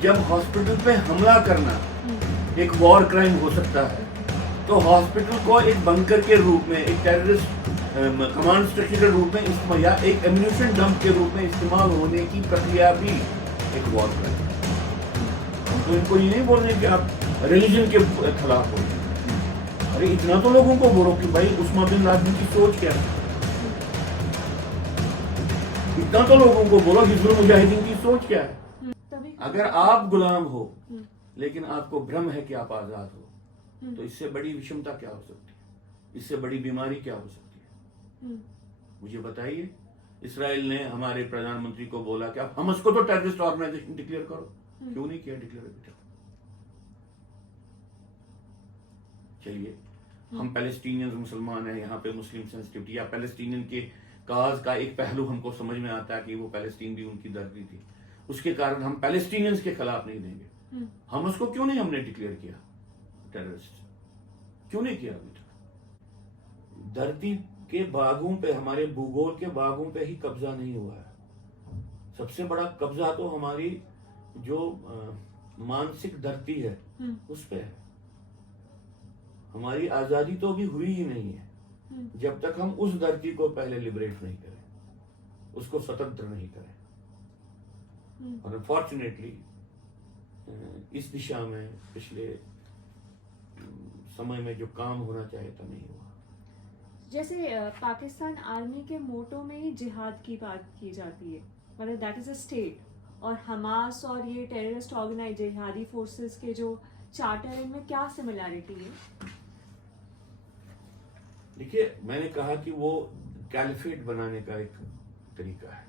जब हॉस्पिटल पे हमला करना एक वॉर क्राइम हो सकता है, तो हॉस्पिटल को एक बंकर के रूप में, एक टेररिस्ट कमांड स्ट्रक्चर के रूप में इस्तेमाल या एक एम्यूनिशन डंप के रूप में इस्तेमाल होने की प्रक्रिया भी एक वॉर क्राइम। तो इनको ये नहीं बोल रहे कि आप रिलीजन के खिलाफ हो। अरे इतना तो लोगों को बोलो कि भाई उस्मा बिन लादेन की सोच क्या है। इतना तो लोगों को बोलो हिजबुल मुजाहिदीन की सोच क्या है। अगर आप गुलाम हो लेकिन आपको भ्रम है कि आप आजाद हो, तो इससे बड़ी विषमता क्या हो सकती है, इससे बड़ी बीमारी क्या हो सकती है? मुझे बताइए। इसराइल ने हमारे प्रधानमंत्री को बोला कि आप हमस को तो टेररिस्ट ऑर्गेनाइजेशन डिक्लेयर करो, क्यों नहीं किया डिक्लेयर अभी तक? चलिए, हम पैलेस्टीनियंस मुसलमान हैं, यहाँ पे मुस्लिम सेंसिटिविटी या पैलेस्टीनियन के काज का एक पहलू हमको समझ में आता है कि वो पैलेस्टीन भी उनकी धरती थी, उसके कारण हम पैलेस्टीनियंस के खिलाफ नहीं देंगे। हम उसको क्यों नहीं हमने डिक्लेयर किया टेररिस्ट, क्यों नहीं किया अभी तक? धरती के भागों पे, हमारे भूगोल के भागों पे ही कब्जा नहीं हुआ है। सबसे बड़ा कब्जा तो हमारी जो मानसिक धरती है उस पे है। हमारी आजादी तो अभी हुई ही नहीं है जब तक हम उस धरती को पहले लिबरेट नहीं करें, उसको स्वतंत्र नहीं करें। और अनफॉर्चुनेटली इस दिशा में पिछले समय में जो काम होना चाहिए था नहीं हुआ। जैसे पाकिस्तान आर्मी के मोटो में ही जिहाद की बात की जाती है, मतलब दैट इज अ स्टेट, और हमास और ये टेररिस्ट ऑर्गेनाइज जिहादी फोर्सेस के जो चार्टर है, इनमें क्या सिमिलैरिटी है? देखिए, मैंने कहा कि वो कैलिफेट बनाने का एक तरीका है।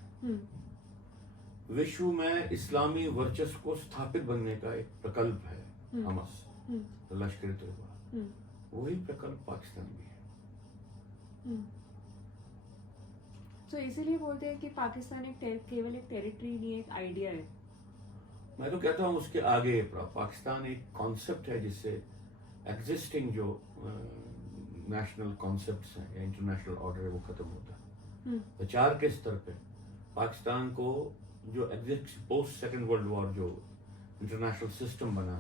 विश्व में इस्लामी वर्चस्व को स्थापित बनने का एक प्रकल्प है हमास, लश्कर तैयबा। वही प्रकल्प पाकिस्तान भी है। तो इसीलिए बोलते हैं कि पाकिस्तान केवल एक टेरिटरी नहीं, एक आइडिया है। मैं तो कहता हूँ उसके आगे पाकिस्तान एक कॉन्सेप्ट है जिससे एग्जिस्टिंग जो नेशनल कॉन्सेप्ट्स हैं या इंटरनेशनल ऑर्डर है वो खत्म होता है। विचार के स्तर पे पाकिस्तान को जो exist post second world war जो इंटरनेशनल सिस्टम बना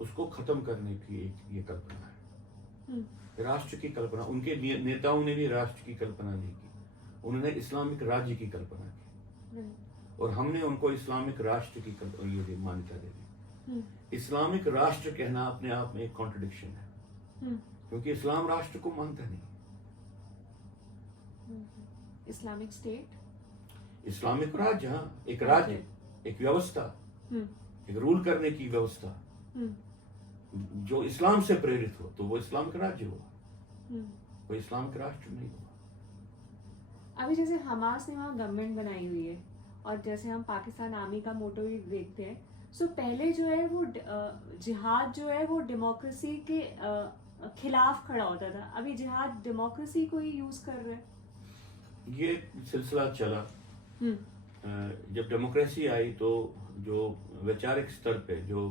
उसको खत्म करने की एक ये कल्पना है, राष्ट्र की कल्पना। उनके नेताओं ने भी राष्ट्र की कल्पना नहीं की, उन्होंने इस्लामिक राज्य की कल्पना की, और हमने उनको इस्लामिक राष्ट्र की ये मान्यता दे दी। इस्लामिक राष्ट्र कहना अपने आप में एक कॉन्ट्रडिक्शन है, क्योंकि इस्लाम राष्ट्र को मानता नहीं। इस्लामिक स्टेट, इस्लामिक राज्य, हाँ, एक राज्य, एक व्यवस्था, एक रूल करने की व्यवस्था जो इस्लाम से प्रेरित हो, तो वो इस्लामिक राज्य हुआ, वो इस्लामिक राष्ट्र नहीं हुआ। अभी जैसे हमास ने वहाँ गवर्नमेंट बनाई हुई है, और जैसे हम पाकिस्तान आर्मी का मोटो भी देखते हैं, सो पहले जो है वो जिहाद जो है वो डेमोक्रेसी के खिलाफ खड़ा होता था, अभी जिहाद डेमोक्रेसी को ही यूज कर रहे हैं। ये सिलसिला चला। जब डेमोक्रेसी आई तो जो वैचारिक स्तर पे जो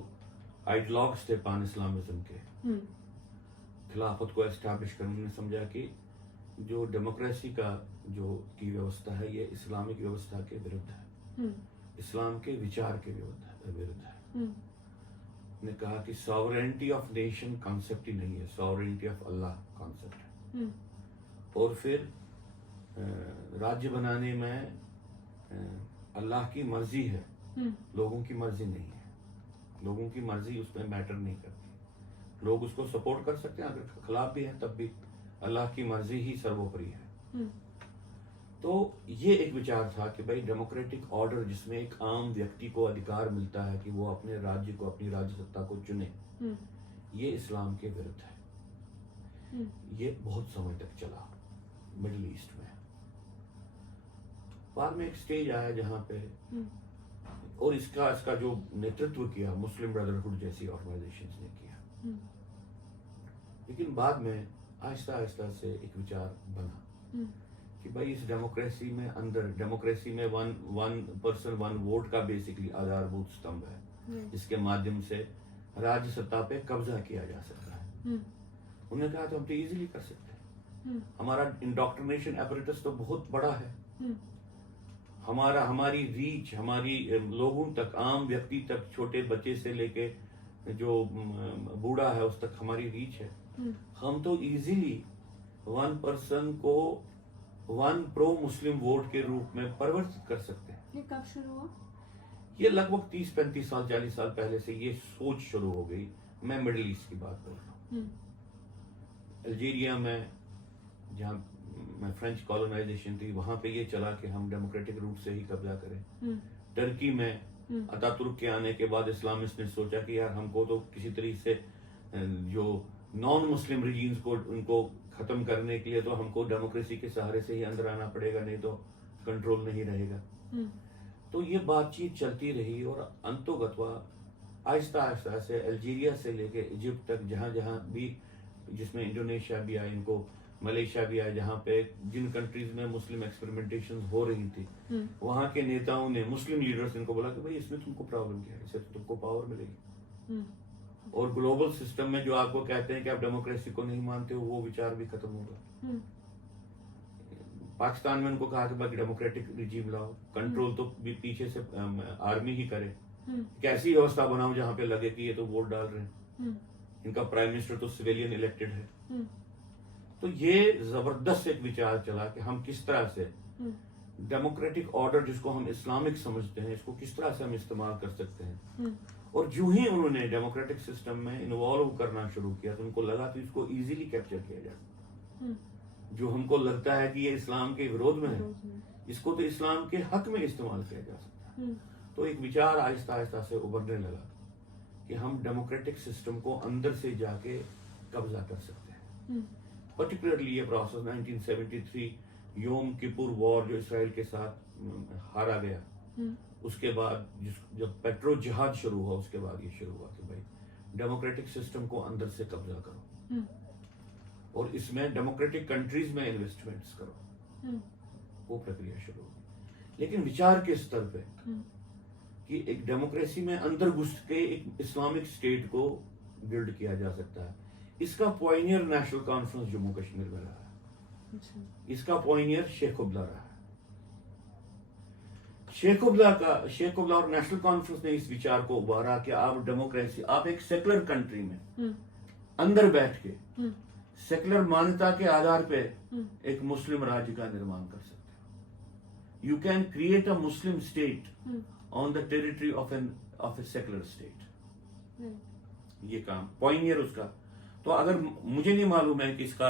आइडियोलॉग्स थे पान इस्लामिज्म के, खिलाफत को एस्टैब्लिश करने, उन्होंने समझा कि जो डेमोक्रेसी का जो की व्यवस्था है ये इस्लामिक व्यवस्था के विरुद्ध है, इस्लाम के विचार के विरुद्ध है। ने कहा कि सॉवरेनिटी ऑफ नेशन कॉन्सेप्ट ही नहीं है, सॉवरेनिटी ऑफ अल्लाह कॉन्सेप्ट है। और फिर राज्य बनाने में अल्लाह की मर्जी है, लोगों की मर्जी नहीं है। लोगों की मर्जी उसमें मैटर नहीं करती। लोग उसको सपोर्ट कर सकते हैं, अगर खिलाफ भी हैं तब भी अल्लाह की मर्जी ही सर्वोपरि है। तो ये एक विचार था कि भाई डेमोक्रेटिक ऑर्डर जिसमें एक आम व्यक्ति को अधिकार मिलता है कि वो अपने राज्य को, अपनी राज्य सत्ता को चुने, ये इस्लाम के विरुद्ध है। ये बहुत समय तक चला मिडिल ईस्ट में। बाद में एक स्टेज आया जहां पे, और इसका जो नेतृत्व किया मुस्लिम ब्रदरहुड जैसी ऑर्गेनाइजेशंस ने किया। लेकिन बाद में आहिस्ता आहिस्ता से एक विचार बना कि भाई इस डेमोक्रेसी में, अंदर डेमोक्रेसी में वन पर्सन वन वोट का बेसिकली आधारभूत स्तंभ है, जिसके माध्यम से राज्य सत्ता पे कब्जा किया जा सकता है। उन्होंने कहा तो हम तो इजीली कर सकते हैं, हमारा इंडोक्ट्रिनेशन एपरेटस तो बहुत बड़ा है, हमारी रीच, हमारी लोगों तक, आम व्यक्ति तक, छोटे बच्चे से लेके जो बूढ़ा है उस तक हमारी रीच है। हम तो इजीली 1% को 1 प्रो मुस्लिम वोट के रूप में परिवर्तित कर सकते हैं। ये कब शुरू हुआ? ये लगभग 30-35 साल 40 साल पहले से ये सोच शुरू हो गई। मैं मिडिल ईस्ट की बात कर रहा हूँ। अल्जीरिया में जहाँ में फ्रेंच कॉलोनाइजेशन थी, वहां पे ये चला कि हम डेमोक्रेटिक रूट से ही कब्जा करें। टर्की में अतातुर्क के आने के बाद इस्लामिस्ट ने सोचा कि यार हमको तो किसी तरीके से जो नॉन मुस्लिम रीजन्स को उनको खत्म करने के लिए तो हमको डेमोक्रेसी के सहारे से ही अंदर आना पड़ेगा, नहीं तो कंट्रोल नहीं रहेगा। तो ये बातचीत चलती रही और अंतोगत्वा आहिस्ता आहिस्ता से अल्जीरिया से लेके इजिप्ट तक, जहाँ जहाँ भी, जिसमें इंडोनेशिया भी आया, इनको मलेशिया भी आया, जहाँ पे जिन कंट्रीज में मुस्लिम एक्सपेरिमेंटेशन हो रही थी, वहाँ के नेताओं ने, मुस्लिम लीडर्स, इनको बोला कि भाई इसमें तुमको प्रॉब्लम क्या है, इससे तो तुमको पावर मिलेगी। और ग्लोबल सिस्टम में जो आपको कहते हैं कि आप डेमोक्रेसी को नहीं मानते हो, वो विचार भी खत्म होगा। पाकिस्तान में उनको कहा कि भाई डेमोक्रेटिक रिजीम लाओ, कंट्रोल तो भी पीछे से आर्मी ही करे, कैसी व्यवस्था बनाओ जहाँ पे लगे कि ये तो वोट डाल रहे हैं, इनका प्राइम मिनिस्टर तो सिविलियन इलेक्टेड है। तो ये जबरदस्त एक विचार चला कि हम किस तरह से डेमोक्रेटिक ऑर्डर, जिसको हम इस्लामिक समझते हैं, इसको किस तरह से हम इस्तेमाल कर सकते हैं। और जो ही उन्होंने डेमोक्रेटिक सिस्टम में इन्वॉल्व करना शुरू किया तो उनको लगा तो इसको इजीली कैप्चर किया जा सकता। जो हमको लगता है कि ये इस्लाम के विरोध में है, इसको तो इस्लाम के हक में इस्तेमाल किया जा सकता है। तो एक विचार आहिस्ता आहिस्ता से उभरने लगा कि हम डेमोक्रेटिक सिस्टम को अंदर से जाके कब्जा कर सकते हैं। पर्टिकुलरली ये प्रोसेस 1973 योम किपुर वॉर जो इसराइल के साथ हारा गया, उसके बाद जब पेट्रो जिहाद शुरू हुआ, उसके बाद ये शुरू हुआ कि भाई डेमोक्रेटिक सिस्टम को अंदर से कब्जा करो और इसमें डेमोक्रेटिक कंट्रीज में इन्वेस्टमेंट्स करो। वो प्रक्रिया शुरू हुई। लेकिन विचार के स्तर पे कि एक डेमोक्रेसी में अंदर घुस के एक इस्लामिक स्टेट को बिल्ड किया जा सकता है, इसका Pioneer national conference Jammu Kashmir में रहा है। इसका पॉइनियर शेख उबला रहा है। शेख उबला और नेशनल कॉन्फ्रेंस ने इस विचार को उभारा कि आप डेमोक्रेसी, आप एक सेकुलर कंट्री में अंदर बैठ के सेकुलर मान्यता के आधार पे एक मुस्लिम राज्य का निर्माण कर सकते हो। You can create a Muslim state on the territory of a secular state. ये काम पॉइनियर उसका। तो अगर मुझे नहीं मालूम है कि इसका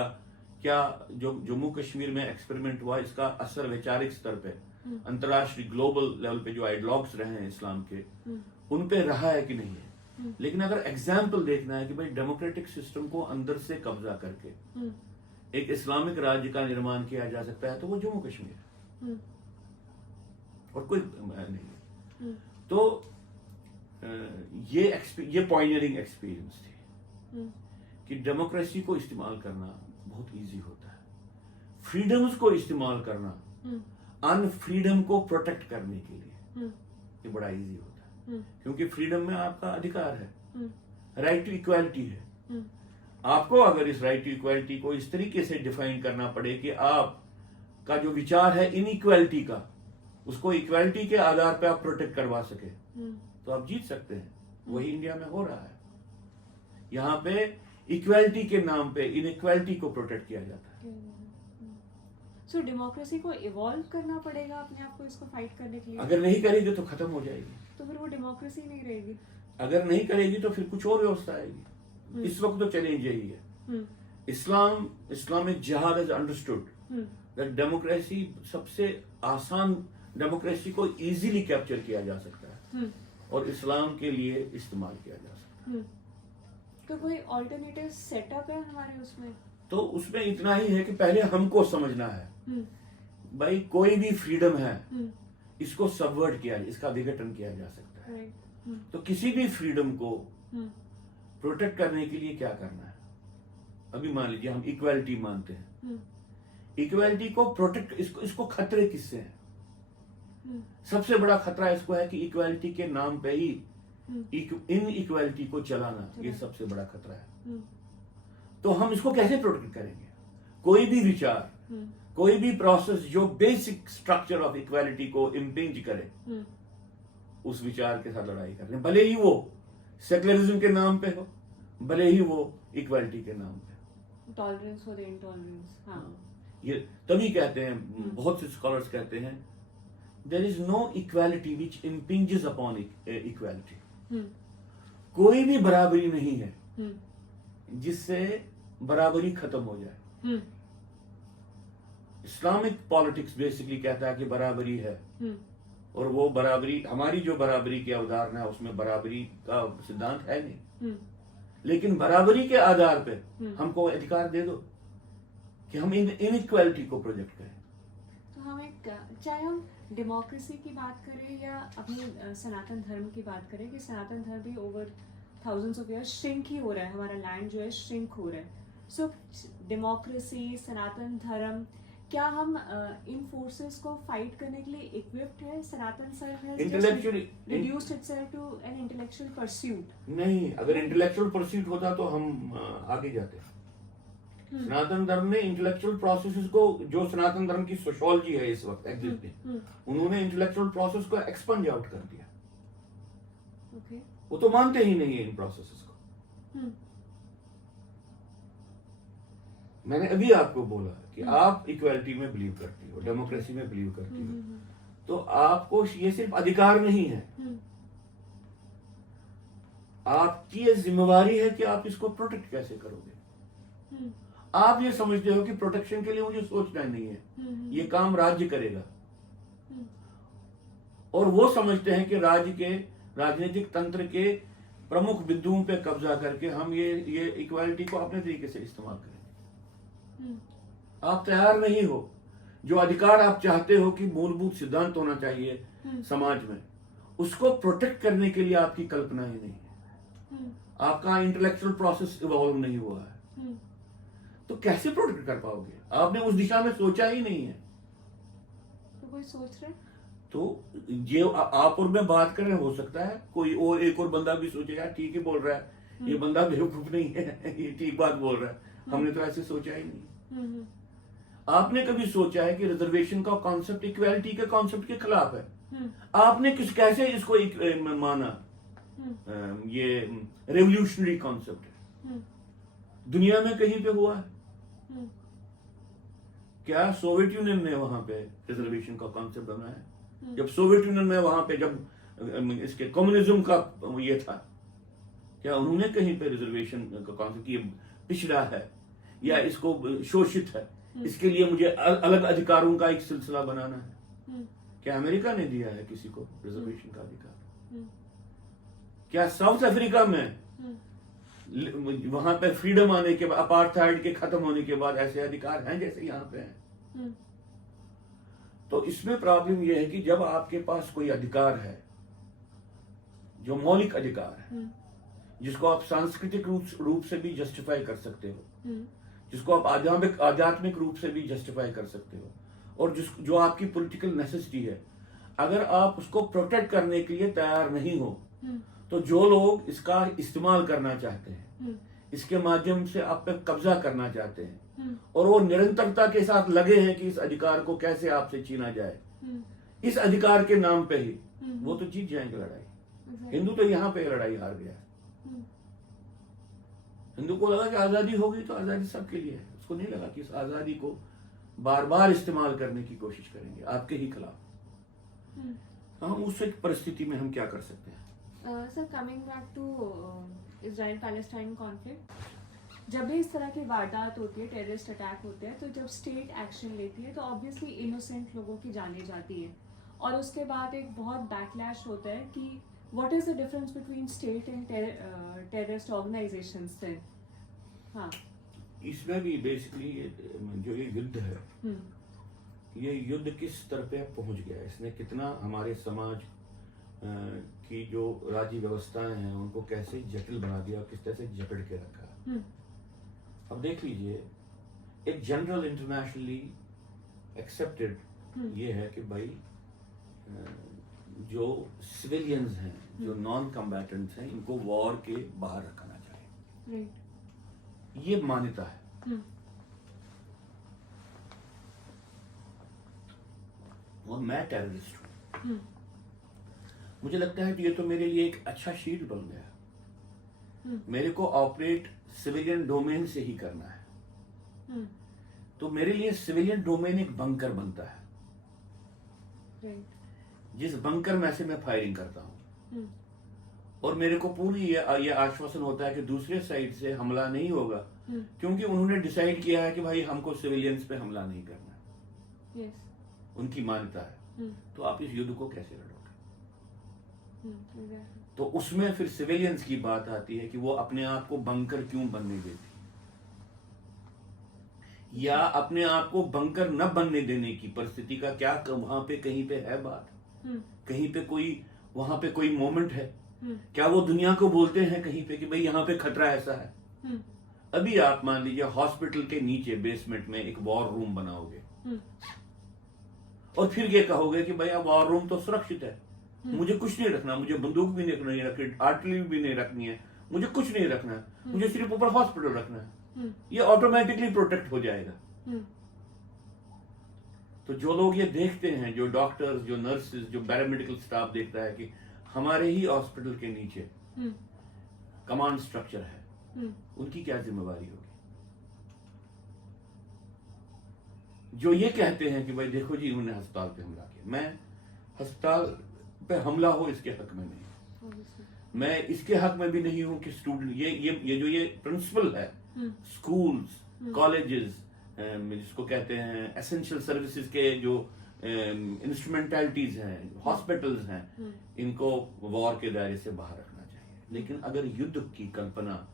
क्या जो जम्मू कश्मीर में एक्सपेरिमेंट हुआ, इसका असर वैचारिक स्तर पे, अंतर्राष्ट्रीय ग्लोबल लेवल पे जो आइडियोलॉग्स रहे हैं इस्लाम के, उन पे रहा है कि नहीं है। लेकिन अगर एग्जाम्पल देखना है कि भाई डेमोक्रेटिक सिस्टम को अंदर से कब्जा करके एक इस्लामिक राज्य का निर्माण किया जा सकता है, तो वो जम्मू कश्मीर है और कोई नहीं। तो ये पॉइनियरिंग एक्सपीरियंस थी कि डेमोक्रेसी को इस्तेमाल करना बहुत इजी होता है, फ्रीडम्स को इस्तेमाल करना अनफ्रीडम को प्रोटेक्ट करने के लिए ये बड़ा इजी होता है। क्योंकि फ्रीडम में आपका अधिकार है, राइट टू इक्वालिटी है। आपको अगर इस राइट टू इक्वालिटी को इस तरीके से डिफाइन करना पड़े कि आपका जो विचार है इनइक्वालिटी का, उसको इक्वालिटी के आधार पर आप प्रोटेक्ट करवा सके, तो आप जीत सकते हैं। वही इंडिया में हो रहा है। यहाँ पे इक्वालिटी के नाम पे इनइक्वालिटी को प्रोटेक्ट किया जाता है। सो डेमोक्रेसी को इवॉल्व करना पड़ेगा अपने आप को इसको फाइट करने के लिए। अगर नहीं करेगी तो खत्म हो जाएगी, तो फिर वो डेमोक्रेसी नहीं रहेगी। अगर नहीं करेगी तो फिर कुछ और व्यवस्था आएगी। इस वक्त तो चैलेंज यही है। इस्लामिक जिहाद हैज अंडरस्टूड दैट डेमोक्रेसी सबसे आसान, डेमोक्रेसी को इजीली कैप्चर किया जा सकता है और इस्लाम के लिए इस्तेमाल किया जा सकता है। तो कोई ऑल्टरनेटिव सेटअप है हमारे उसमें? तो उसमें इतना ही है कि पहले हमको समझना है भाई कोई भी फ्रीडम है, इसको सबवर्ट किया, इसका विघटन किया जा सकता है। तो किसी भी फ्रीडम को प्रोटेक्ट करने के लिए क्या करना है? अभी मान लीजिए हम इक्वालिटी मानते हैं, इक्वालिटी को प्रोटेक्ट, इसको खतरे किससे हैं? सबसे बड़ा खतरा इसको है कि इक्वालिटी के नाम पे ही इन इक्वालिटी को चलाना, ये सबसे बड़ा खतरा है। तो हम इसको कैसे प्रोटेक्ट करेंगे? कोई भी विचार कोई भी प्रोसेस जो बेसिक स्ट्रक्चर ऑफ इक्वालिटी को इम्पिंज करे, उस विचार के साथ लड़ाई कर रहे हैं, भले ही वो सेकुलरिज्म के नाम पे हो, भले ही वो इक्वालिटी के नाम पे हो। Tolerance for the intolerance. हाँ, ये तभी कहते हैं, बहुत से स्कॉलर्स कहते हैं, there is no equality which impinges upon equality. कोई भी बराबरी नहीं है जिससे बराबरी खत्म हो जाए। इस्लामिक पॉलिटिक्स बेसिकली कहता है कि बराबरी है, और वो बराबरी, हमारी जो बराबरी की अवधारणा है उसमें बराबरी का सिद्धांत है नहीं, लेकिन बराबरी के आधार पे हमको अधिकार दे दो कि हम इनइक्वालिटी को प्रोजेक्ट करें। तो हम एक, चाहे हम डेमोक्रेसी की बात करें या अपने सनातन धर्म की बात करें, कि सनातन धर्म भी over thousands of years shrink ही हो रहा है, हमारा लैंड जो है श्रिंक हो रहा है। सो डेमोक्रेसी, सनातन धर्म, क्या हम इन फोर्सेस को फाइट करने के लिए इक्विप्ड है? सनातन धर्म intellectually reduced itself to an intellectual pursuit. नहीं, अगर इंटेलेक्चुअल परस्यूट होता तो हम आगे जाते। सनातन धर्म ने इंटेलेक्चुअल प्रोसेसेस को, जो सनातन धर्म की सोशियोलॉजी है इस वक्त एग्जिस्टिंग, उन्होंने इंटेलेक्चुअल प्रोसेस को एक्सपंज आउट कर दिया। Okay. वो तो मानते ही नहीं है इन प्रोसेसेस को। मैंने अभी आपको बोला कि आप इक्वालिटी में बिलीव करती हो, डेमोक्रेसी में बिलीव करती हो, तो आपको ये सिर्फ अधिकार नहीं है, आपकी ये जिम्मेवारी है कि आप इसको प्रोटेक्ट कैसे करोगे। आप ये समझते हो कि प्रोटेक्शन के लिए मुझे सोचना नहीं है, ये काम राज्य करेगा, और वो समझते हैं कि राज्य के राजनीतिक तंत्र के प्रमुख बिंदुओं पे कब्जा करके हम ये इक्वालिटी को अपने तरीके से इस्तेमाल करेंगे। आप तैयार नहीं हो, जो अधिकार आप चाहते हो कि मूलभूत सिद्धांत होना चाहिए समाज में, उसको प्रोटेक्ट करने के लिए आपकी कल्पना ही नहीं है, आपका इंटेलेक्चुअल प्रोसेस इवॉल्व नहीं हुआ है, तो कैसे प्रोटेक्ट कर पाओगे? आपने उस दिशा में सोचा ही नहीं है। तो कोई सोच रहे, तो ये आप और मैं बात करें, हो सकता है कोई और एक और बंदा भी सोचेगा ठीक ही बोल रहा है, ये बंदा बेवकूफ नहीं है, ये ठीक बात बोल रहा है, हमने तो ऐसे सोचा ही नहीं। आपने कभी सोचा है कि रिजर्वेशन का कॉन्सेप्ट इक्वालिटी के कॉन्सेप्ट के खिलाफ है? आपने कैसे इसको माना? ये रेवोल्यूशनरी कॉन्सेप्ट है, दुनिया में कहीं पे हुआ है क्या? सोवियत यूनियन ने वहां पे रिजर्वेशन का कॉन्सेप्ट बनाया, जब सोवियत यूनियन में वहां पे जब इसके कम्युनिज्म का ये था, क्या उन्होंने कहीं पे रिजर्वेशन का कॉन्सेप्ट, ये पिछड़ा है या इसको शोषित है, इसके लिए मुझे अलग अधिकारों का एक सिलसिला बनाना है? क्या अमेरिका ने दिया है किसी को रिजर्वेशन का अधिकार? क्या साउथ अफ्रीका में वहां पे फ्रीडम आने के बाद, अपार्थाइड के खत्म होने के बाद ऐसे अधिकार हैं जैसे यहाँ पे हैं? तो इसमें प्रॉब्लम यह है कि जब आपके पास कोई अधिकार है जो मौलिक अधिकार है, जिसको आप सांस्कृतिक रूप से भी जस्टिफाई कर सकते हो, जिसको आप आध्यात्मिक रूप से भी जस्टिफाई कर सकते हो, और जो आपकी पॉलिटिकल नेसेसिटी है, अगर आप उसको प्रोटेक्ट करने के लिए तैयार नहीं हो, तो जो लोग इसका इस्तेमाल करना चाहते हैं, इसके माध्यम से आप पे कब्जा करना चाहते हैं, और वो निरंतरता के साथ लगे हैं कि इस अधिकार को कैसे आपसे छीना जाए, इस अधिकार के नाम पे ही, वो तो जीत जाएंगे लड़ाई। हिंदू तो यहाँ पे लड़ाई हार गया। हिंदू को लगा कि आजादी होगी तो आजादी सबके लिए है, उसको नहीं लगा कि इस आजादी को बार बार इस्तेमाल करने की कोशिश करेंगे आपके ही खिलाफ। हम उस परिस्थिति में हम क्या कर सकते हैं? Sir, coming back to Israel Palestine conflict, जब भी इस तरह की वारदात होती है, टेररिस्ट अटैक होते हैं, तो जब स्टेट एक्शन लेती है तो ऑब्वियसली इनोसेंट लोगों की जाने जाती है, और उसके बाद एक बहुत बैकलैश होता है कि what is the difference between state and terrorist organisations then? हाँ, इसमें भी बेसिकली जो ये युद्ध है, ये युद्ध किस स्तर पे पहुंच गया, इसने कितना हमारे समाज की जो राज्य व्यवस्थाएं हैं उनको कैसे जटिल बना दिया, किस तरह से जकड़ के रखा। अब देख लीजिए, एक जनरल इंटरनेशनली एक्सेप्टेड ये है कि भाई जो सिविलियंस हैं, जो नॉन कम्बैटेंट्स हैं, इनको वॉर के बाहर रखना चाहिए, ये मान्यता है। और मैं टेररिस्ट हूं, मुझे लगता है कि ये तो मेरे लिए एक अच्छा शील्ड बन गया। मेरे को ऑपरेट सिविलियन डोमेन से ही करना है, तो मेरे लिए सिविलियन डोमेन एक बंकर बनता है, जिस बंकर में से मैं फायरिंग करता हूं, और मेरे को पूरी ये आश्वासन होता है कि दूसरे साइड से हमला नहीं होगा, क्योंकि उन्होंने डिसाइड किया है कि भाई हमको सिविलियंस पे हमला नहीं करना। उनकी मान्यता है। तो आप इस युद्ध को कैसे लड़ोगे? तो उसमें फिर सिविलियंस की बात आती है कि वो अपने आप को बंकर क्यों बनने देती, या अपने आप को बंकर न बनने देने की परिस्थिति का क्या वहां पे कहीं पे है बात, कहीं पे कोई वहां पे कोई मोमेंट है क्या? वो दुनिया को बोलते हैं कहीं पे कि भाई यहाँ पे खतरा ऐसा है। अभी आप मान लीजिए हॉस्पिटल के नीचे बेसमेंट में एक वॉर रूम बनाओगे, और फिर ये कहोगे कि भाई वॉर रूम तो सुरक्षित है, मुझे कुछ नहीं रखना, मुझे बंदूक भी नहीं रखनी, आर्टिलरी भी नहीं रखनी है, मुझे कुछ नहीं रखना है, मुझे सिर्फ ऊपर हॉस्पिटल रखना है, ये ऑटोमेटिकली प्रोटेक्ट हो जाएगा। तो जो लोग ये देखते हैं, जो डॉक्टर्स, जो नर्सेज, जो पैरामेडिकल स्टाफ देखता है कि हमारे ही हॉस्पिटल के नीचे कमांड स्ट्रक्चर है, उनकी क्या जिम्मेवारी होगी? जो ये कहते हैं कि भाई देखो जी उन्होंने अस्पताल पे हमला किया, मैं अस्पताल पे हमला हो इसके हक में नहीं, मैं इसके हक में भी नहीं हूं कि स्टूडेंट ये जो ये प्रिंसिपल है, स्कूल्स, कॉलेजेस, जिसको कहते हैं एसेंशियल सर्विसेज के जो इंस्ट्रूमेंटैलिटीज हैं, हॉस्पिटल्स हैं, इनको वॉर के दायरे से बाहर रखना चाहिए। लेकिन अगर युद्ध की कल्पना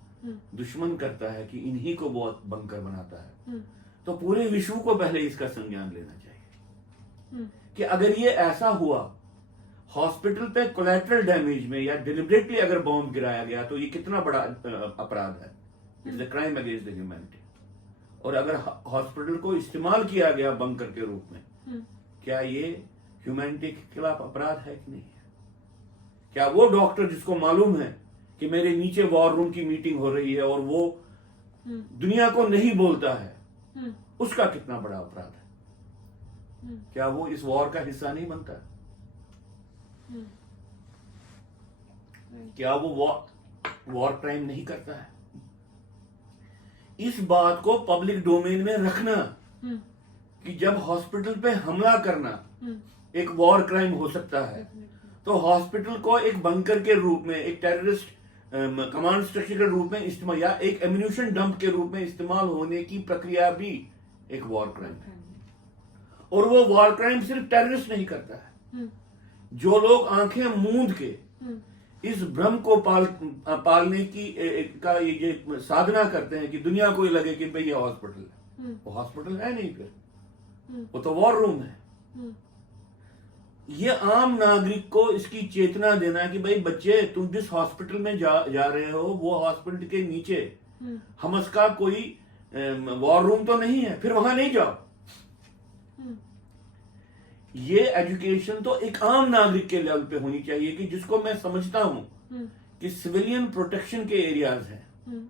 दुश्मन करता है कि इन्हीं को बहुत बंकर बनाता है, तो पूरे विश्व को पहले इसका संज्ञान लेना चाहिए कि अगर ये ऐसा हुआ, हॉस्पिटल पे कोलैटरल डैमेज में या डिलिबरेटली अगर बॉम्ब गिराया गया, तो ये कितना बड़ा अपराध है, it's a crime against the humanity. और अगर हॉस्पिटल को इस्तेमाल किया गया बंकर के रूप में, क्या ये ह्यूमैनिटी के खिलाफ अपराध है कि नहीं है? क्या वो डॉक्टर जिसको मालूम है कि मेरे नीचे वॉर रूम की मीटिंग हो रही है और वो दुनिया को नहीं बोलता है, उसका कितना बड़ा अपराध है? क्या वो इस वॉर का हिस्सा नहीं बनता? क्या वो वॉर क्राइम नहीं करता है? इस बात को पब्लिक डोमेन में रखना कि जब हॉस्पिटल पे हमला करना एक वॉर क्राइम हो सकता है, तो हॉस्पिटल को एक बंकर के रूप में, एक टेररिस्ट कमांड स्ट्रक्चर के रूप में इस्तेमाल, या एक एम्यूनिशन डंप के रूप में इस्तेमाल होने की प्रक्रिया भी एक वॉर क्राइम है। और वो वॉर क्राइम सिर्फ टेररिस्ट नहीं करता है, जो लोग आंखें मूंद के इस भ्रम को पालने की ये साधना करते हैं कि दुनिया को ये लगे कि भाई ये हॉस्पिटल है, वो हॉस्पिटल है नहीं, फिर वो तो वॉर रूम है। ये आम नागरिक को इसकी चेतना देना कि भाई बच्चे, तुम जिस हॉस्पिटल में जा रहे हो, वो हॉस्पिटल के नीचे हमस का कोई वॉर रूम तो नहीं है, फिर वहां नहीं जाओ। ये एजुकेशन तो एक आम नागरिक के लेवल पे होनी चाहिए कि जिसको मैं समझता हूं कि सिविलियन प्रोटेक्शन के एरियाज हैं,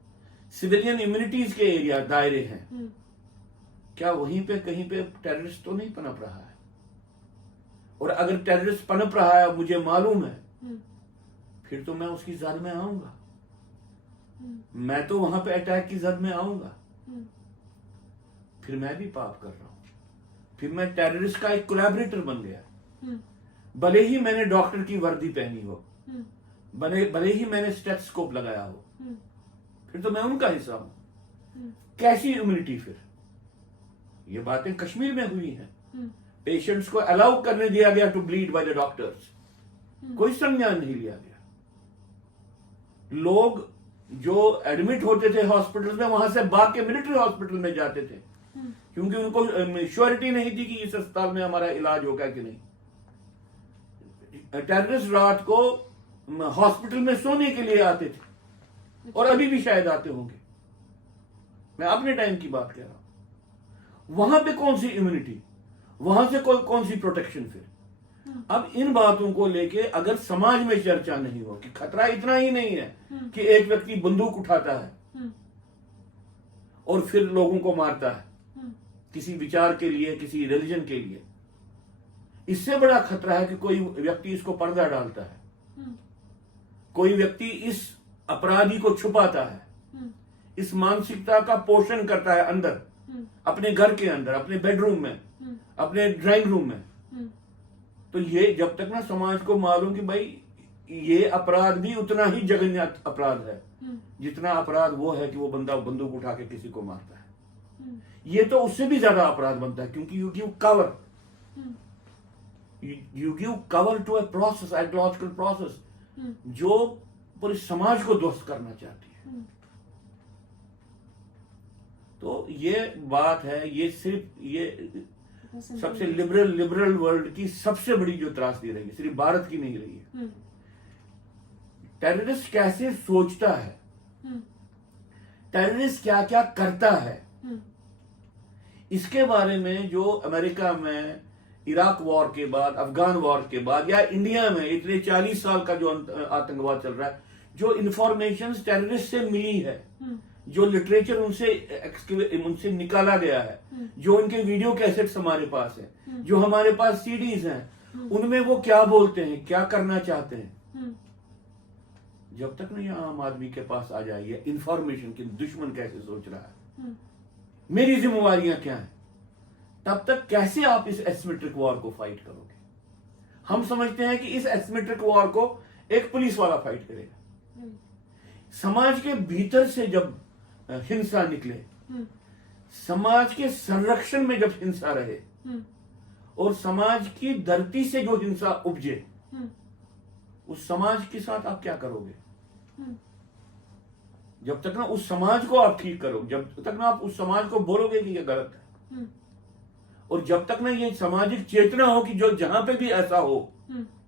सिविलियन इम्यूनिटीज के एरिया दायरे हैं, क्या वहीं पे कहीं पे टेररिस्ट तो नहीं पनप रहा है? और अगर टेररिस्ट पनप रहा है, मुझे मालूम है, फिर तो मैं उसकी जद में आऊंगा, मैं तो वहां पे अटैक की जद में आऊंगा, फिर मैं भी पाप कर रहा हूं, फिर मैं टेररिस्ट का एक कोलैबोरेटर बन गया। भले ही मैंने डॉक्टर की वर्दी पहनी हो, भले ही मैंने स्टेथोस्कोप लगाया हो, फिर तो मैं उनका हिस्सा हूं। कैसी इम्यूनिटी? फिर ये बातें कश्मीर में हुई हैं, पेशेंट्स को अलाउ करने दिया गया to bleed by the doctors, कोई संज्ञान नहीं लिया गया। लोग जो एडमिट होते थे हॉस्पिटल में, वहां से भाग के मिलिट्री हॉस्पिटल में जाते थे, क्योंकि उनको श्योरिटी नहीं थी कि इस अस्पताल में हमारा इलाज होगा कि नहीं। टेररिस्ट रात को हॉस्पिटल में सोने के लिए आते थे, और अभी भी शायद आते होंगे, मैं अपने टाइम की बात कह रहा हूं। वहां पे कौन सी इम्यूनिटी, वहां से कौन सी प्रोटेक्शन? फिर अब इन बातों को लेके अगर समाज में चर्चा नहीं हो कि खतरा इतना ही नहीं है कि एक व्यक्ति बंदूक उठाता है और फिर लोगों को मारता है किसी विचार के लिए, किसी रिलीजन के लिए, इससे बड़ा खतरा है कि कोई व्यक्ति इसको पर्दा डालता है, कोई व्यक्ति इस अपराधी को छुपाता है, इस मानसिकता का पोषण करता है अंदर, अपने घर के अंदर, अपने बेडरूम में, अपने ड्राइंग रूम में। तो ये जब तक ना समाज को मालूम कि भाई ये अपराध भी उतना ही जघन्य अपराध है जितना अपराध वो है कि वो बंदा बंदूक उठा के किसी को मारता है, ये तो उससे भी ज्यादा अपराध बनता है, क्योंकि you give cover to a process, ideological process जो पूरे समाज को ध्वस्त करना चाहती है। तो ये बात है, ये सिर्फ ये सबसे लिबरल वर्ल्ड की सबसे बड़ी जो त्रासदी रही, सिर्फ भारत की नहीं रही है। टेररिस्ट कैसे सोचता है, टेररिस्ट क्या क्या करता है, इसके बारे में जो अमेरिका में इराक वॉर के बाद, अफगान वॉर के बाद, या इंडिया में इतने 40 साल का जो आतंकवाद चल रहा है, जो इंफॉर्मेशन टेररिस्ट से मिली है, जो लिटरेचर उनसे निकाला गया है, जो उनके वीडियो कैसेट्स हमारे पास है, जो हमारे पास सीडीज हैं, उनमें वो क्या बोलते हैं, क्या करना चाहते हैं, जब तक नहीं आम आदमी के पास आ जाइए इंफॉर्मेशन कि दुश्मन कैसे सोच रहा है, मेरी जिम्मेवारियां क्या हैं, तब तक कैसे आप इस एसिमेट्रिक वॉर को फाइट करोगे। हम समझते हैं कि इस एसिमेट्रिक वॉर को एक पुलिस वाला फाइट करेगा। समाज के भीतर से जब हिंसा निकले, समाज के संरक्षण में जब हिंसा रहे, और समाज की धरती से जो हिंसा उपजे, उस समाज के साथ आप क्या करोगे? जब तक ना उस समाज को आप ठीक करो, जब तक ना आप उस समाज को बोलोगे कि ये गलत है, और जब तक ना ये सामाजिक चेतना हो कि जो जहां पे भी ऐसा हो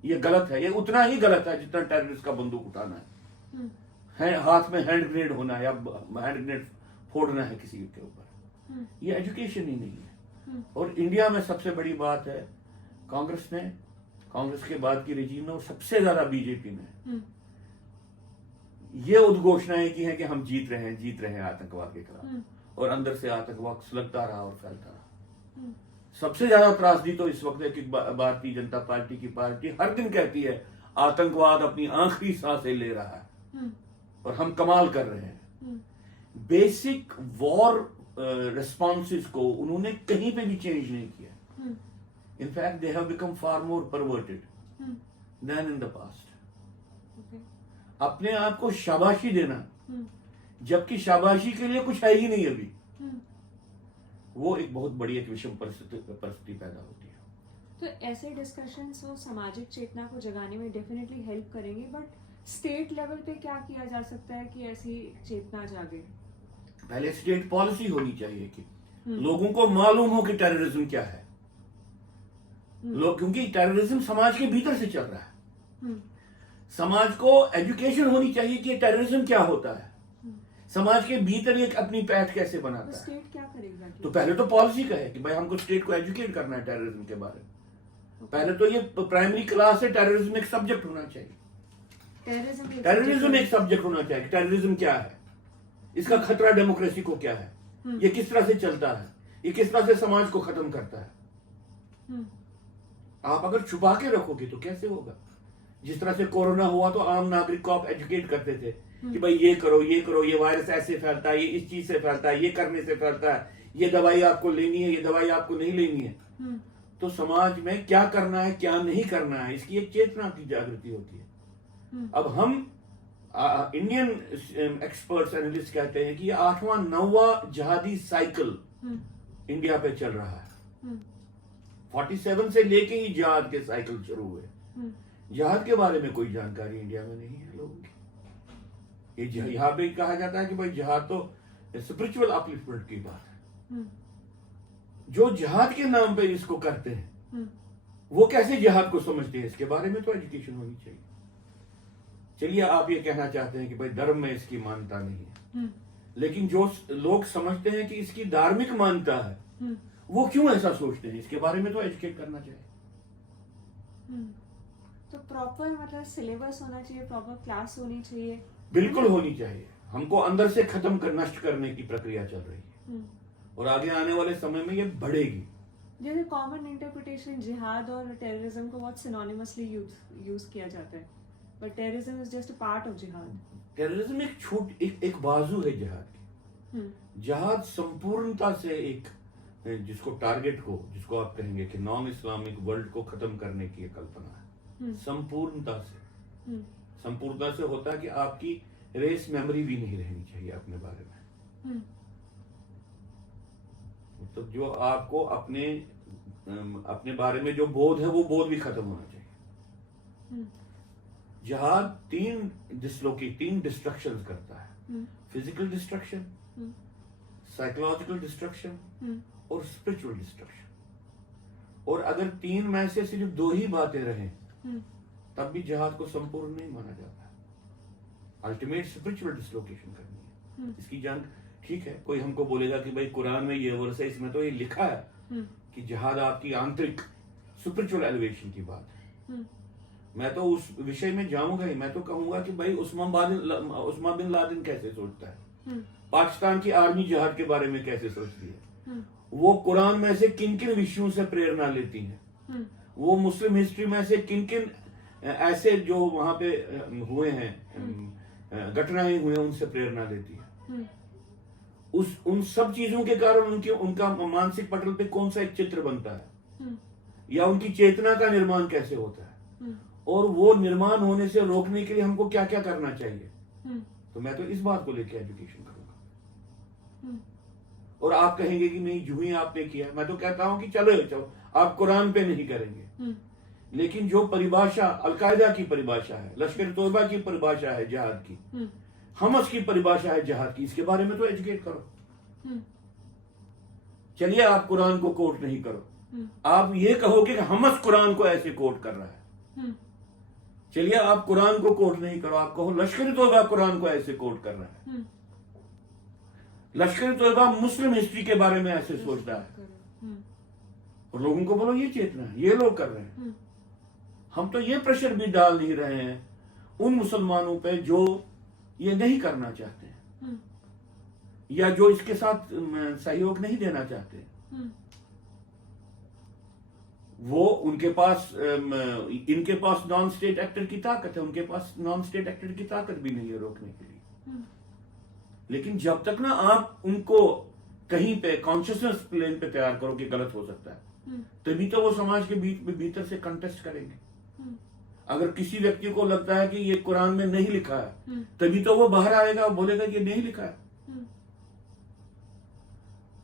ये गलत है, ये उतना ही गलत है जितना टेररिस्ट का बंदूक उठाना है, हाथ में हैंड ग्रेनेड होना है या हैंड ग्रेनेड फोड़ना है किसी के ऊपर, ये एजुकेशन ही नहीं है। और इंडिया में सबसे बड़ी बात है, कांग्रेस के बाद की रजीम में, और सबसे ज्यादा बीजेपी ने ये उद्घोषणाएं की हैं कि हम जीत रहे हैं आतंकवाद के खिलाफ, और अंदर से आतंकवाद सुलगता रहा और फैलता रहा। सबसे ज्यादा त्रासदी तो इस वक्त है कि भारतीय जनता पार्टी की पार्टी हर दिन कहती है आतंकवाद अपनी आखिरी सांसें ले रहा है और हम कमाल कर रहे हैं। बेसिक वॉर रिस्पॉन्सेस को उन्होंने कहीं पे भी चेंज नहीं किया। In fact they have become far more perverted than in the past. अपने आप को शाबाशी देना, जबकि शाबाशी के लिए कुछ है ही नहीं अभी, वो एक बहुत बड़ी एक विषम परिस्थिति पैदा होती है। तो ऐसे डिस्कशंस वो सामाजिक चेतना को जगाने में डेफिनेटली हेल्प करेंगे, बट स्टेट लेवल पे क्या किया जा सकता है कि ऐसी चेतना जागे? पहले स्टेट पॉलिसी होनी चाहिए कि लोगों को मालूम हो कि टेररिज्म क्या है। क्योंकि टेररिज्म समाज के भीतर से चल रहा है। समाज को एजुकेशन होनी चाहिए कि टेररिज्म क्या होता है, समाज के भीतर एक अपनी पैठ कैसे बनाता है। स्टेट क्या करेगा? तो पहले तो पॉलिसी का है कि भाई हमको स्टेट को एजुकेट करना है टेररिज्म के बारे में। पहले तो ये प्राइमरी क्लास से टेररिज्म एक सब्जेक्ट होना चाहिए। टेररिज्म एक सब्जेक्ट होना चाहिए। टेररिज्म क्या है, इसका खतरा डेमोक्रेसी को क्या है, ये किस तरह से चलता है, ये किस तरह से समाज को खत्म करता है। आप अगर छुपा के रखोगे तो कैसे होगा? जिस तरह से कोरोना हुआ तो आम नागरिक को आप एजुकेट करते थे कि भाई ये करो, ये वायरस ऐसे फैलता है, ये इस चीज से फैलता है, ये करने से फैलता है, ये दवाई आपको लेनी है, ये दवाई आपको नहीं लेनी है। तो समाज में क्या करना है, क्या नहीं करना है, इसकी एक चेतना की जागृति होती है। अब हम इंडियन एक्सपर्ट्स एनालिस्ट कहते हैं कि ये 8वां 9वां जिहादी साइकिल इंडिया पे चल रहा है। 47 से लेके ही जिहाद के साइकिल शुरू हुए। जिहाद के बारे में कोई जानकारी इंडिया में नहीं है लोगों की। ये यहाँ पे कहा जाता है कि भाई जिहाद तो स्पिरिचुअल अपलिफ्टमेंट की बात है। जो जिहाद के नाम पे इसको करते हैं वो कैसे जिहाद को समझते हैं, इसके बारे में तो एजुकेशन होनी चाहिए। चलिए आप ये कहना चाहते हैं कि भाई धर्म में इसकी मान्यता नहीं है, लेकिन जो लोग समझते हैं कि इसकी धार्मिक मान्यता है वो क्यों ऐसा सोचते हैं, इसके बारे में तो एजुकेट करना चाहिए। तो प्रॉपर मतलब सिलेबस होना चाहिए, प्रॉपर क्लास होनी चाहिए। बिल्कुल होनी चाहिए। हमको अंदर से खत्म कर नष्ट करने की प्रक्रिया चल रही है और आगे आने वाले समय में ये बढ़ेगी। जैसे कॉमन इंटरप्रिटेशन जिहाद और टेररिज्म को बहुत सिनोनिमसली यूज किया जाता है, but terrorism is just a part of जिहाद। टेररिज्म एक बाजू है जिहाद की। जिहाद संपूर्णता से एक जिसको टारगेट हो, जिसको आप कहेंगे कि नॉन इस्लामिक वर्ल्ड को खत्म करने की एक कल्पना है। संपूर्णता से होता है कि आपकी रेस मेमोरी भी नहीं रहनी चाहिए अपने बारे में। तो जो आपको अपने बारे में जो बोध है वो बोध भी खत्म होना चाहिए। जिहाद तीन डिस्ट्रक्शंस करता है, फिजिकल डिस्ट्रक्शन, साइकोलॉजिकल डिस्ट्रक्शन और स्पिरिचुअल डिस्ट्रक्शन। और अगर तीन में से सिर्फ दो ही बातें रहें तब भी जिहाद को संपूर्ण नहीं माना जाता। अल्टीमेट स्पिरिचुअल डिसलोकेशन करनी है इसकी जंग। ठीक है, कोई हमको बोलेगा कि भाई कुरान में ये वर्स है, इसमें तो ये लिखा है कि जिहाद आपकी आंतरिक स्पिरिचुअल एलिवेशन की बात है। मैं तो उस विषय में जाऊंगा ही। मैं तो कहूंगा कि भाई उस्मा बिन लादेन कैसे सोचता है, पाकिस्तान की आर्मी जिहाद के बारे में कैसे सोचती है, वो कुरान में से किन किन विषयों से प्रेरणा लेती है, वो मुस्लिम हिस्ट्री में से किन किन ऐसे जो वहां पे हुए हैं घटनाएं हुए उनसे प्रेरणा लेती है। उन सब चीजों के कारण उनका मानसिक पटल पे कौन सा एक चित्र बनता है, या उनकी चेतना का निर्माण कैसे होता है, और वो निर्माण होने से रोकने के लिए हमको क्या क्या करना चाहिए। तो मैं तो इस बात को लेकर एजुकेशन करूंगा। और आप कहेंगे कि नहीं जो ही आपने किया, मैं तो कहता हूं कि चलो आप कुरान पे नहीं करेंगे, लेकिन जो परिभाषा अलकायदा की परिभाषा है, लश्कर तोयबा की परिभाषा है जिहाद की, हमस की परिभाषा है जिहाद की, इसके बारे में तो एजुकेट करो। चलिए आप कुरान को कोट नहीं करो, आप ये कहो कि हमस कुरान को ऐसे कोट कर रहा है। चलिए आप कुरान को कोट नहीं करो, आप कहो लश्कर तोयबा कुरान को ऐसे कोट कर रहा है। लश्कर तोयबा मुस्लिम हिस्ट्री के बारे में ऐसे सोचता है, और लोगों को बोलो ये चेतना है, ये लोग कर रहे हैं। हम तो ये प्रेशर भी डाल नहीं रहे हैं उन मुसलमानों पे जो ये नहीं करना चाहते हैं, या जो इसके साथ सहयोग नहीं देना चाहते। वो इनके पास नॉन स्टेट एक्टर की ताकत है, उनके पास नॉन स्टेट एक्टर की ताकत भी नहीं है रोकने के लिए। लेकिन जब तक ना आप उनको कहीं पे कॉन्शियसनेस प्लेन पे तैयार करो कि गलत हो सकता है, तभी तो वो समाज के भीतर से कंटेस्ट करेंगे। अगर किसी व्यक्ति को लगता है कि ये कुरान में नहीं लिखा है, तभी तो वो बाहर आएगा और बोलेगा कि ये नहीं लिखा है।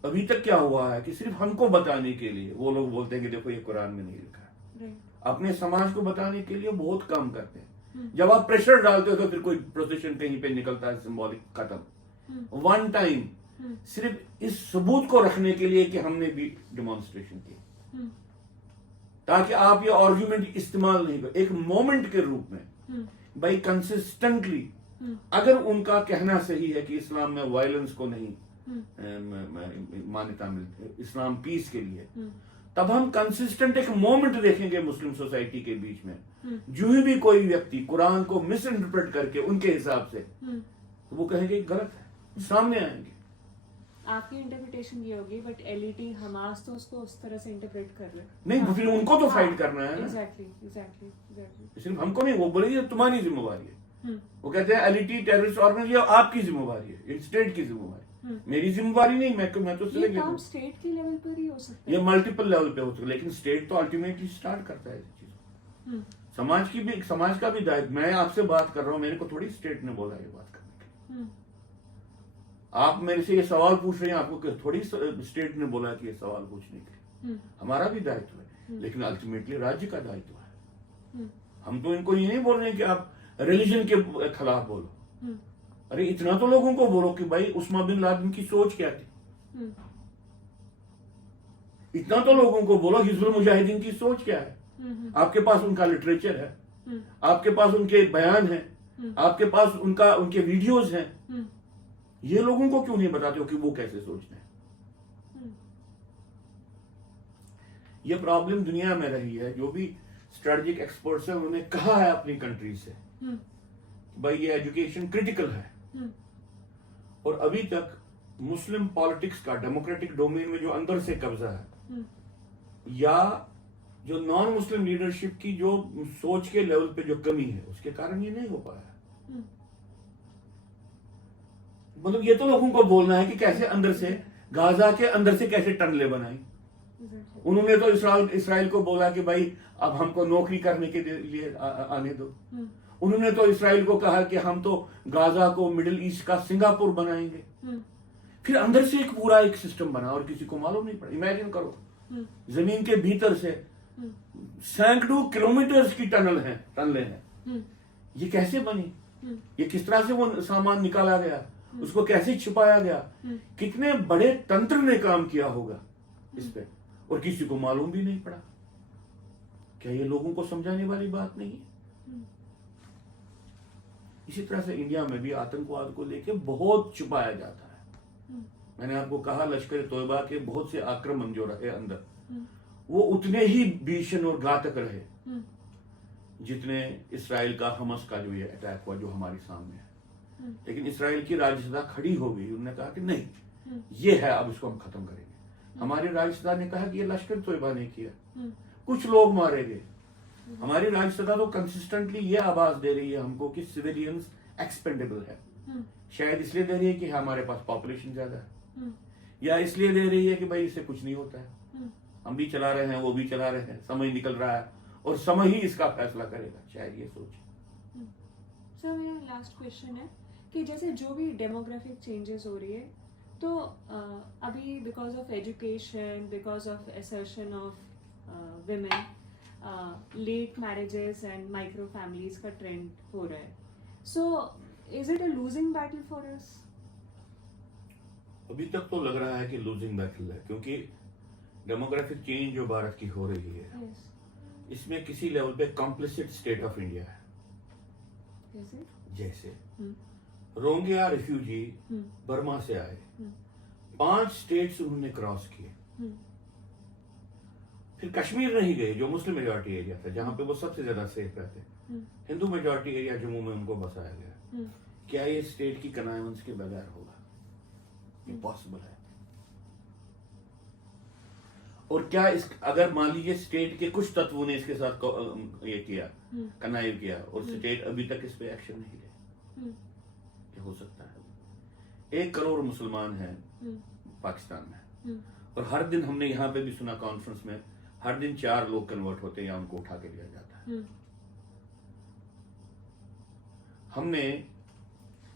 अभी तक क्या हुआ है कि सिर्फ हमको बताने के लिए वो लोग बोलते हैं कि देखो ये कुरान में नहीं लिखा है। अपने समाज को बताने के लिए बहुत काम करते हैं। जब आप प्रेशर डालते हो तो फिर कोई प्रोसेशन कहीं पे निकलता है, सिंबॉलिक खत्म। वन टाइम सिर्फ इस सबूत को रखने के लिए कि हमने भी डेमोन्स्ट्रेशन किया, ताकि आप ये आर्ग्यूमेंट इस्तेमाल नहीं करो एक मोमेंट के रूप में। भाई कंसिस्टेंटली अगर उनका कहना सही है कि इस्लाम में वायलेंस को नहीं मान्यता मिलती है, इस्लाम पीस के लिए, तब हम कंसिस्टेंट एक मोमेंट देखेंगे मुस्लिम सोसाइटी के बीच में। जो भी कोई व्यक्ति कुरान को मिस इंटरप्रेट करके उनके हिसाब से, तो वो कहेंगे गलत है, सामने आएंगे। आपकी इंटरप्रिटेशन ये होगी, बट एलईटी हमास तो उसको उस तरह से इंटरप्रेट कर रहे। नहीं, फिर उनको तो फाइट करना है। एग्जैक्टली सिर्फ हमको नहीं, वो बोलेगी तुम्हारी जिम्मेवारी है। वो कहते हैं एलईटी टेररिस्ट ऑर्गेनाइजेशन आपकी जिम्मेवारी है, स्टेट की जिम्मेवारी, मेरी जिम्मेवारी नहीं। मैं तो ये काम स्टेट के लेवल पर ही हो सकता है, ये मल्टीपल लेवल पे हो सकता है, लेकिन स्टेट तो अल्टीमेटली स्टार्ट करता है इस चीज। समाज का भी दायित्व। मैं आपसे बात कर रहा हूँ, मेरे को थोड़ी स्टेट ने बोला ये बात करने के लिए। आप मेरे से ये सवाल पूछ रहे हैं, आपको थोड़ी स्टेट ने बोला कि ये सवाल पूछने के लिए। हमारा भी दायित्व है, लेकिन अल्टीमेटली राज्य का दायित्व है। हम तो इनको ये नहीं बोल रहे हैं कि आप रिलीजन के खिलाफ बोलो। अरे इतना तो लोगों को बोलो कि भाई उस्मा बिन लादेन की सोच क्या थी। इतना तो लोगों को बोलो हिजबुल मुजाहिदीन की सोच क्या है। आपके पास उनका लिटरेचर है, आपके पास उनके बयान है, आपके पास उनके वीडियोस हैं। ये लोगों को क्यों नहीं बताते हो कि वो कैसे सोचते हैं। ये प्रॉब्लम दुनिया में रही है। जो भी स्ट्रेटेजिक एक्सपर्ट्स हैं उन्होंने कहा है अपनी कंट्री से भाई ये एजुकेशन क्रिटिकल है। और अभी तक मुस्लिम पॉलिटिक्स का डेमोक्रेटिक डोमेन में जो अंदर से कब्जा है या जो नॉन मुस्लिम लीडरशिप की जो सोच के लेवल पे जो कमी है उसके कारण ये नहीं हो पाया। मतलब ये तो लोगों को बोलना है कि कैसे अंदर से गाजा के अंदर से कैसे टनलें बनाई। उन्होंने तो इसराइल को बोला कि भाई अब हमको नौकरी करने के लिए आने दो। उन्होंने तो इसराइल को कहा कि हम तो गाजा को मिडिल ईस्ट का सिंगापुर बनाएंगे। फिर अंदर से एक सिस्टम बना और किसी को मालूम नहीं पड़ा। इमेजिन करो, जमीन के भीतर से सैकड़ों किलोमीटर की टनलें हैं। ये कैसे बनी? ये किस तरह से वो सामान निकाला गया, उसको कैसे छिपाया गया, कितने बड़े तंत्र ने काम किया होगा इस पे, और किसी को मालूम भी नहीं पड़ा। क्या ये लोगों को समझाने वाली बात नहीं है? इसी तरह से इंडिया में भी आतंकवाद को लेके बहुत छुपाया जाता है। मैंने आपको कहा लश्कर तोयबा के बहुत से आक्रमण जो रहे अंदर, वो उतने ही भीषण और घातक रहे जितने इसराइल का हमस का जो ये अटैक हुआ जो हमारे सामने है। लेकिन इसराइल की राज्यसभा खड़ी हो गई, उन्होंने कहा कि नहीं, ये है, अब इसको हम खत्म करेंगे। हमारी राज्यसभा ने कहा कि ये लश्कर तोयबा ने किया, कुछ लोग मारे गए। हमारी राज्यसभा तो कंसिस्टेंटली ये आवाज दे रही है हमको कि सिविलियंस एक्सपेंडेबल है। शायद इसलिए दे रही है कि हमारे पास पॉपुलेशन ज्यादा है, या इसलिए दे रही है कि भाई इससे कुछ नहीं होता है, हम भी चला रहे हैं, वो भी चला रहे हैं, समय निकल रहा है और समय ही इसका फैसला करेगा। शायद ये सोच। सर मेरा लास्ट क्वेश्चन है कि जैसे जो भी डेमोग्राफिक चेंजेस हो रही है, तो अभी because of education, because of assertion of women, late marriages and micro families का ट्रेंड हो रहा है। So is it a losing battle for us? अभी तक तो लग रहा है कि लूजिंग बैटल है, क्योंकि डेमोग्राफिक चेंज जो भारत की हो रही है, इसमें किसी लेवल पे कॉम्प्लिसिट स्टेट ऑफ इंडिया है। जैसे रोहिंग्या रिफ्यूजी बर्मा से आए, 5 स्टेट्स उन्होंने क्रॉस किए, फिर कश्मीर नहीं गए जो मुस्लिम मेजॉरिटी एरिया था, जहां पे वो सबसे ज्यादा सेफ रहते। हिंदू मेजॉरिटी एरिया जम्मू में उनको बसाया गया। क्या ये स्टेट की कनाइवेंस के बगैर होगा? इम्पॉसिबल है। और क्या इस अगर मान लीजिए स्टेट के कुछ तत्वों ने इसके साथ ये किया, कनाइव किया, और स्टेट अभी तक इस पे एक्शन नहीं ले, क्या हो सकता है? 1 करोड़ मुसलमान हैं पाकिस्तान में, और हर दिन हमने यहाँ पे भी सुना कॉन्फ्रेंस में, हर दिन 4 लोग कन्वर्ट होते हैं या उनको उठा के लिया जाता है। हमने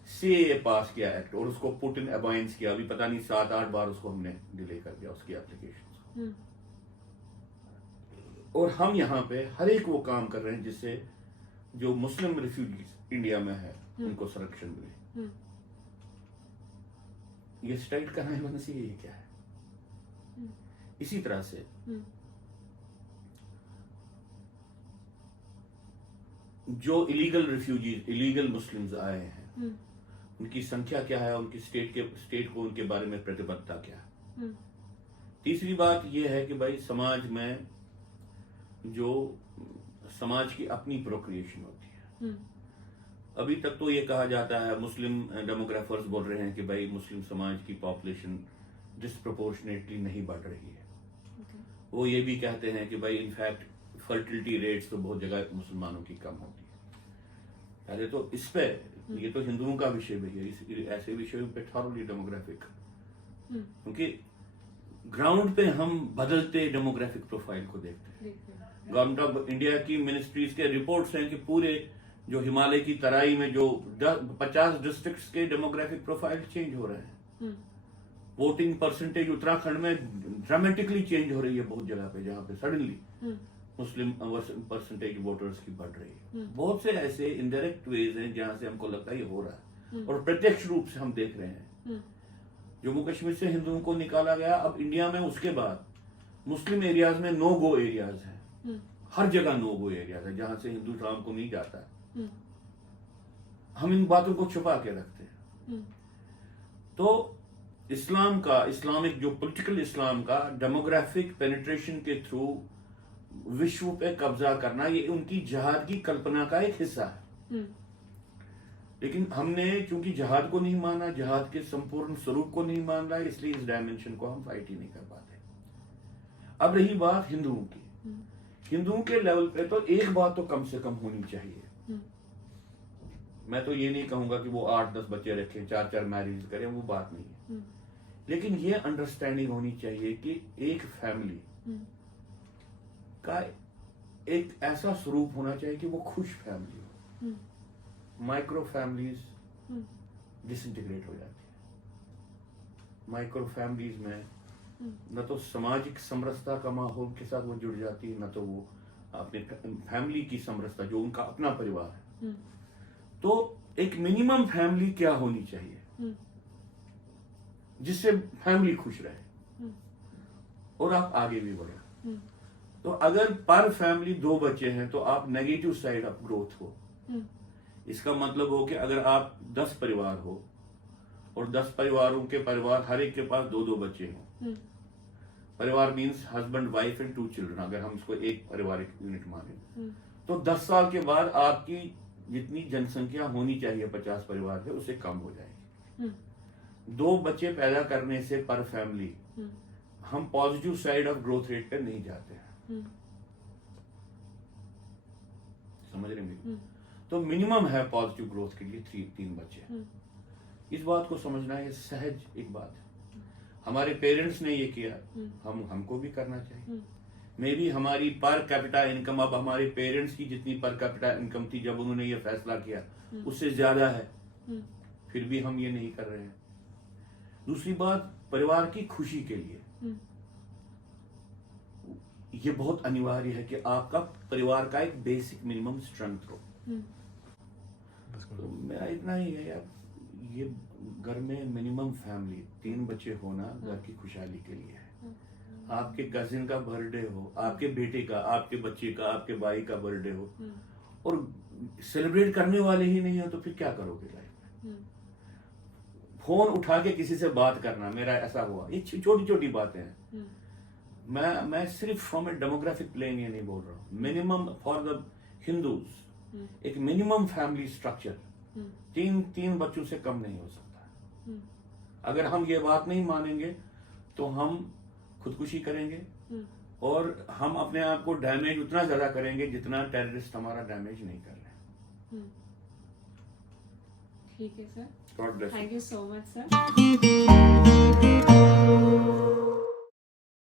सीएए पास किया एक्ट, और उसको पुट इन अबाइंस किया, अभी पता नहीं 7-8 बार उसको हमने डिले कर दिया, उसकी एप्लीकेशन। और हम यहाँ पे हर एक वो काम कर रहे हैं जिससे जो मुस्लिम रिफ्यूजीज इंडिया में है उनको संरक्षण मिले। ये स्टेट का है मनसी, ये क्या है? इसी तरह से जो इलीगल रिफ्यूजीज, इलीगल मुस्लिम्स आए हैं, उनकी संख्या क्या है, उनकी स्टेट को उनके बारे में प्रतिबद्धता क्या है। तीसरी बात यह है कि भाई समाज में जो समाज की अपनी प्रोक्रिएशन होती है। अभी तक तो ये कहा जाता है, मुस्लिम डेमोग्राफर्स बोल रहे हैं कि भाई मुस्लिम समाज की पॉपुलेशन डिस्प्रोपोर्शनेटली नहीं बढ़ रही है। वो ये भी कहते हैं कि भाई इनफैक्ट फर्टिलिटी रेट्स तो बहुत जगह मुसलमानों की कम होती है। पहले तो इस पे, ये तो हिंदुओं का विषय भी है, ऐसे विषयों पे थॉरली डेमोग्राफिक, क्योंकि ग्राउंड पे हम बदलते डेमोग्राफिक प्रोफाइल को देखते हैं। गवर्नमेंट ऑफ इंडिया की मिनिस्ट्रीज के रिपोर्ट्स हैं कि पूरे जो हिमालय की तराई में जो 50 डिस्ट्रिक्ट्स के डेमोग्राफिक प्रोफाइल चेंज हो रहे हैं। वोटिंग परसेंटेज उत्तराखंड में ड्रामेटिकली चेंज हो रही है बहुत जगह पे, जहां पे सडनली मुस्लिम परसेंटेज वोटर्स की बढ़ रही है। बहुत से ऐसे इनडायरेक्ट वेज हैं जहां से हमको लगता है ये हो रहा है, और प्रत्यक्ष रूप से हम देख रहे हैं। जम्मू कश्मीर से हिंदुओं को निकाला गया, अब इंडिया में उसके बाद मुस्लिम एरियाज में नो गो एरियाज हैं, हर जगह नो गो एरियाज है जहां से हिंदू शाम को नहीं जाता है। हम इन बातों को छुपा के रखते हैं। तो इस्लाम का, इस्लामिक जो पॉलिटिकल इस्लाम का डेमोग्राफिक पेनिट्रेशन के थ्रू विश्व पे कब्जा करना, ये उनकी जहाद की कल्पना का एक हिस्सा है। लेकिन हमने चूंकि जहाद को नहीं माना, जहाद के संपूर्ण स्वरूप को नहीं मान रहा है, इसलिए इस डायमेंशन को हम फाइट ही नहीं कर पाते। अब रही बात हिंदुओं की, हिंदुओं के लेवल पे तो एक बात तो कम से कम होनी चाहिए। मैं तो ये नहीं कहूंगा कि वो 8-10 बच्चे रखें, 4-4 मैरिज करें, वो बात नहीं है, लेकिन ये अंडरस्टैंडिंग होनी चाहिए कि एक फैमिली का एक ऐसा स्वरूप होना चाहिए कि वो खुश फैमिली हो। माइक्रो फैमिलीज डिसइंटीग्रेट हो जाती है। माइक्रो फैमिलीज में न तो सामाजिक समरसता का माहौल के साथ वो जुड़ जाती है, न तो वो अपने फैमिली की समरसता जो उनका अपना परिवार है। तो एक मिनिमम फैमिली क्या होनी चाहिए जिससे फैमिली खुश रहे और आप आगे भी बढ़े। तो अगर पर फैमिली 2 बच्चे हैं तो आप नेगेटिव साइड ऑफ ग्रोथ हो। इसका मतलब हो कि अगर आप 10 परिवार हो और 10 परिवारों के परिवार हर एक के पास 2-2 बच्चे हों, परिवार means husband wife and 2 children, अगर हम उसको एक पारिवारिक यूनिट माने, तो 10 साल के बाद आपकी जितनी जनसंख्या होनी चाहिए 50 परिवार के, उससे कम हो जाएगी। 2 बच्चे पैदा करने से पर फैमिली हम positive side of growth rate पे नहीं जाते हैं। समझ रहे मेरी? तो मिनिमम है पॉजिटिव ग्रोथ के लिए 3 बच्चे। इस बात को समझना है सहज एक बात है। हमारे पेरेंट्स ने ये किया, हमको भी करना चाहिए। मे भी हमारी पर कैपिटा इनकम अब हमारे पेरेंट्स की जितनी पर कैपिटा इनकम थी जब उन्होंने ये फैसला किया उससे ज्यादा है, फिर भी हम ये नहीं कर रहे हैं। दूसरी बात, परिवार की खुशी के लिए ये बहुत अनिवार्य है कि आपका परिवार का एक बेसिक मिनिमम स्ट्रेंथ हो। तो मेरा इतना ही है यार, ये घर में मिनिमम फैमिली 3 बच्चे होना घर की खुशहाली के लिए है। आपके कजिन का बर्थडे हो, आपके बेटे का, आपके बच्चे का, आपके भाई का बर्थडे हो और सेलिब्रेट करने वाले ही नहीं हो तो फिर क्या करोगे लाइफ में? फोन उठा के किसी से बात करना, मेरा ऐसा हुआ, ये छोटी छोटी बातें हैं। मैं सिर्फ फ्रॉम ए डेमोग्राफिक प्लेन ये नहीं बोल रहा हूँ। मिनिमम फॉर द हिंदूज एक मिनिमम फैमिली स्ट्रक्चर 3 बच्चों से कम नहीं हो सकता। अगर हम ये बात नहीं मानेंगे तो हम खुदकुशी करेंगे और हम अपने आप को डैमेज उतना ज्यादा करेंगे जितना टेररिस्ट हमारा डैमेज नहीं कर रहे। ठीक है sir, God bless. Thank you so much sir.